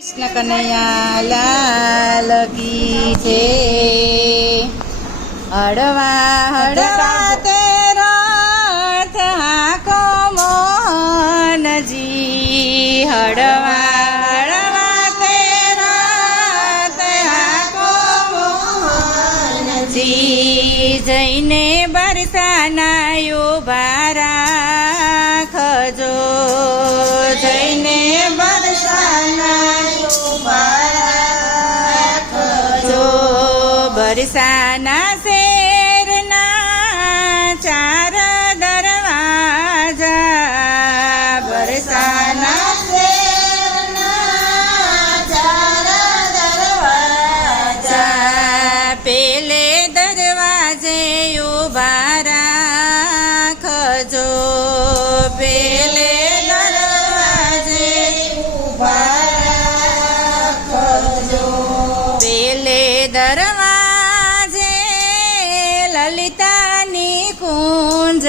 કૃષ્ણ કનૈયા લાલ કી છે હળવા હળવા. તે રથ હાકો મોહનજી. હળવા હળવા તે રથ હાકો મોહનજી. જઈને બરસાના ઊભા રાખજો બરસાના શેરના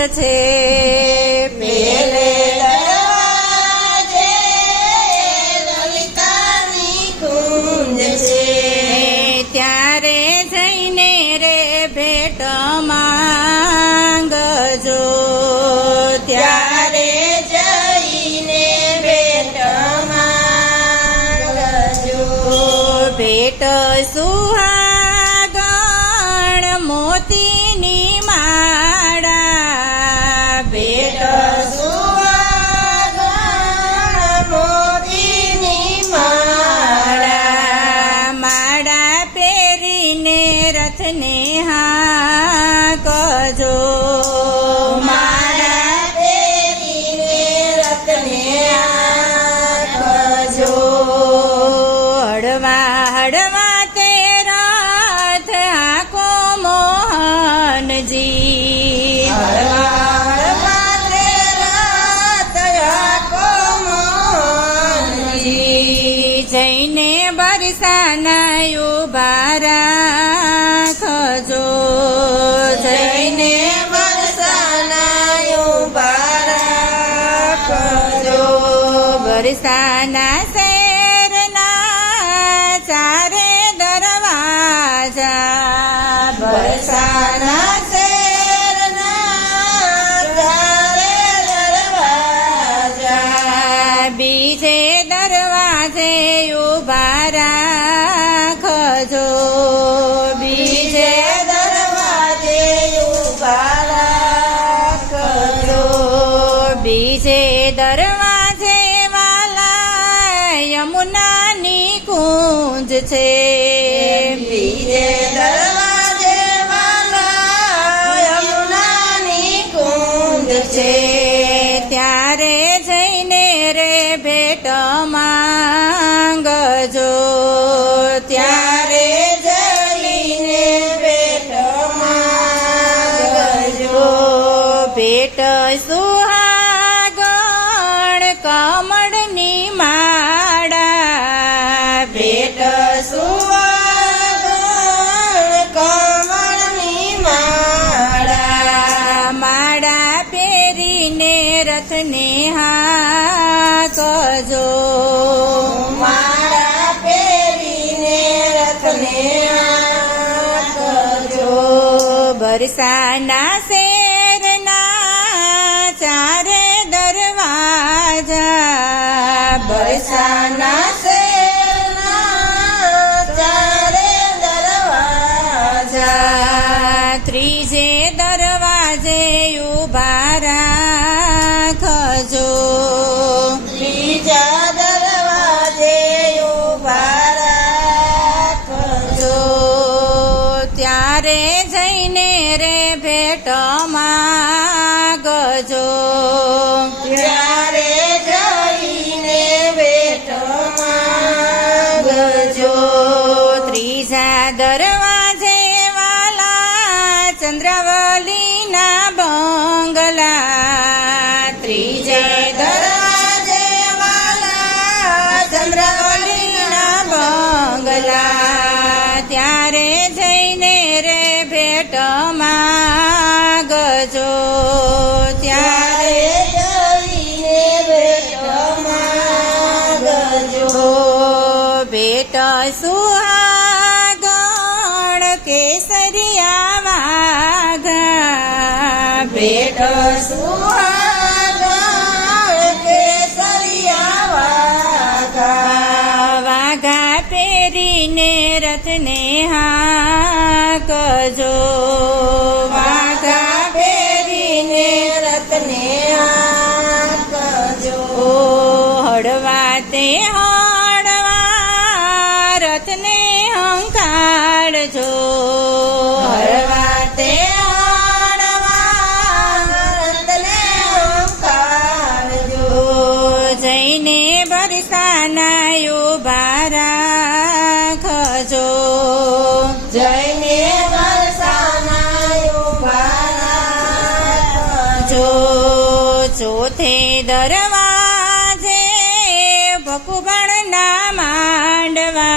છે ત્યારે જઈને રે ભેટ માંગજો. ત્યારે જઈને ભેટ માંગજો. ભેટ સુહાગણ જઈને બરસાના ઊભા રાખજો જઈને બરસાના ઊભા રાખજો બરસાના શેરના ચારે દરવાજા. બરસાના યમુનાની કુંજ છે. બીજે રથને હા કજો મારા રથને કજો બરસાના શેરના ચારે દરવાજા. બરસાના શેરના ચારે દરવાજા. ત્રીજે દરવાજે ઊભા રે ભેટ માગજો. ત્યારે જઈને ભેટ માગજો. ત્રીજા દરવાજે વાલા ચંદ્રવલીના બંગલા. ત્રીજા દરવાજે વાલા ચંદ્રવલીના બંગલા. ત્યારે ભેટ સુહાગણ કેસરિયા વાઘા ભેટ સુહાગણ કેસરિયા વાઘા વાઘા પેરીને રથને હાકજો. વાઘા માંડવા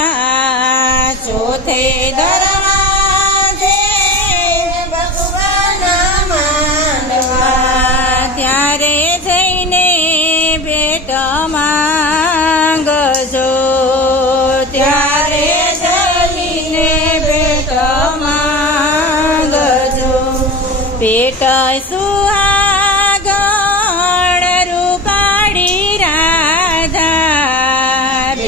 ચોથે દરવાજે ભકુબણના માંડવા. ત્યારે જઈને ભેટ માંગજો. ત્યારે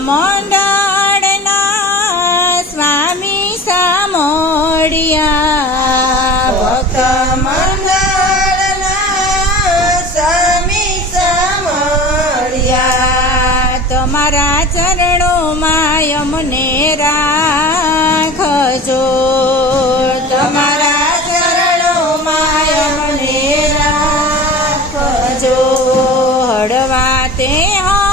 મંડળના સ્વામી સામોડિયા. ભક્ત મંડળના સ્વામી સામોડિયા. તમારા ચરણોમાં યમને રાખજો. તમારા ચરણોમાં યમને રાખજો. હળવા તે હા